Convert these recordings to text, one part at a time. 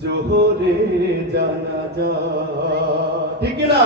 জোহরে জানা যা। ঠিক না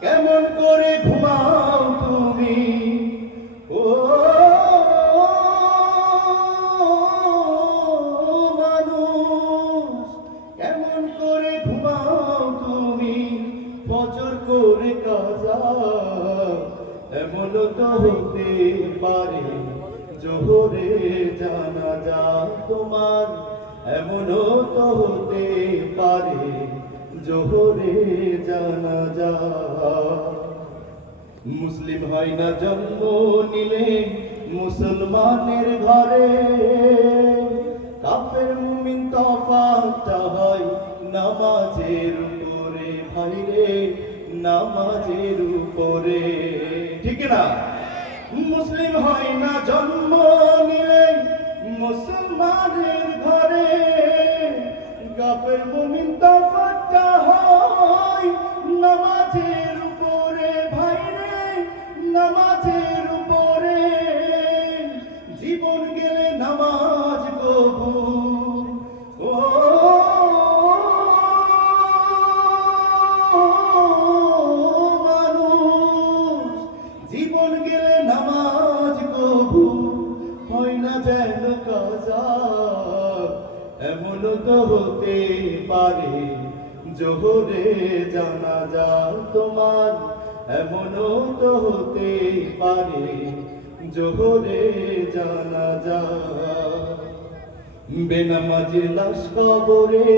কেমন করে ঘুমাও তুমি? ও, মানুষ, কেমন করে ঘুমাও তুমি? ফজর করে কাজা, এমন তো হতে পারে। জোহরে জানা যা তোমার এমনও তো হতে পারে, জোহরে জানা যা মুসলিম হয় না জন্ম নিলে মুসলমানের ঘরে। কাফের মুমিন তফাতটা হয় নামাজের উপরে, ভাই রে, নামাজের উপরে। ঠিক না? মুসলিম হয় না জন্ম নিলে মুসলমানের ঘরে কাফের মুমিন তফাতটা হয় নামাজের উপরে ভাই রে নামাজের উপরে। জীবন গেলে নামাজ মানুষ, জীবন গেলে এমন তো হতে পারে। জোহরে জানা যা তোমার এমনও তো হতে পারে। জোহরে জানা যা বেনামাজি লাশ কবরে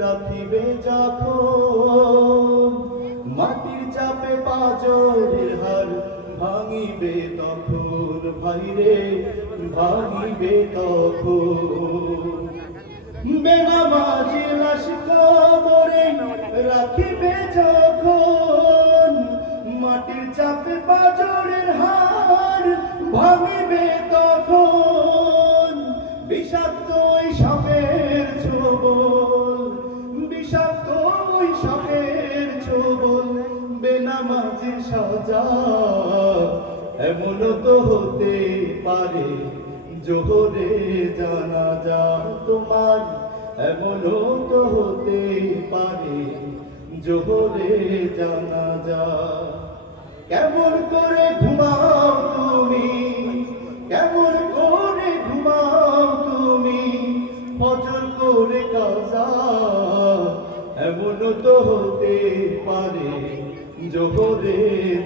রাখিবে যখন। মাটির চাপে পাজরের হার ভাঙিবে তখন, ভাইরে, ভাঙিবে তখন। বেনামাজি লাশ কবরে রাখিবে যখন মাটির চাপে পাজরের হার ভাঙিবে তখন বিষাক্ত ওই সাপের ছোবল, বিষাক্ত ওই সাপের ছোবল, বেনামাজির সাজা এমন তো হতে পারে। জোহরে জানা যা তোমার এমনও তো হতে পারে। জোহরে জানা যা কেমন করে ঘুমাও তুমি? কেমন করে ঘুমাও তুমি? ফজর করে কাজা, এমন তো হতে পারে। জোহরে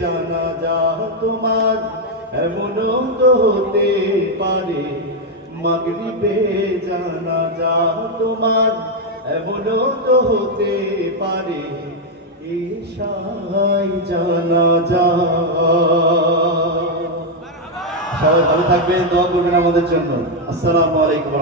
জানা যা তোমার এমনও তো হতে পারে। মাগরিবে জানা যা তোমার এমন হতে পারে। ঈশাই জানা যা সবাই ভালো থাকবেন, দোয়া করবেন আমাদের জন্য। আসসালামু আলাইকুম।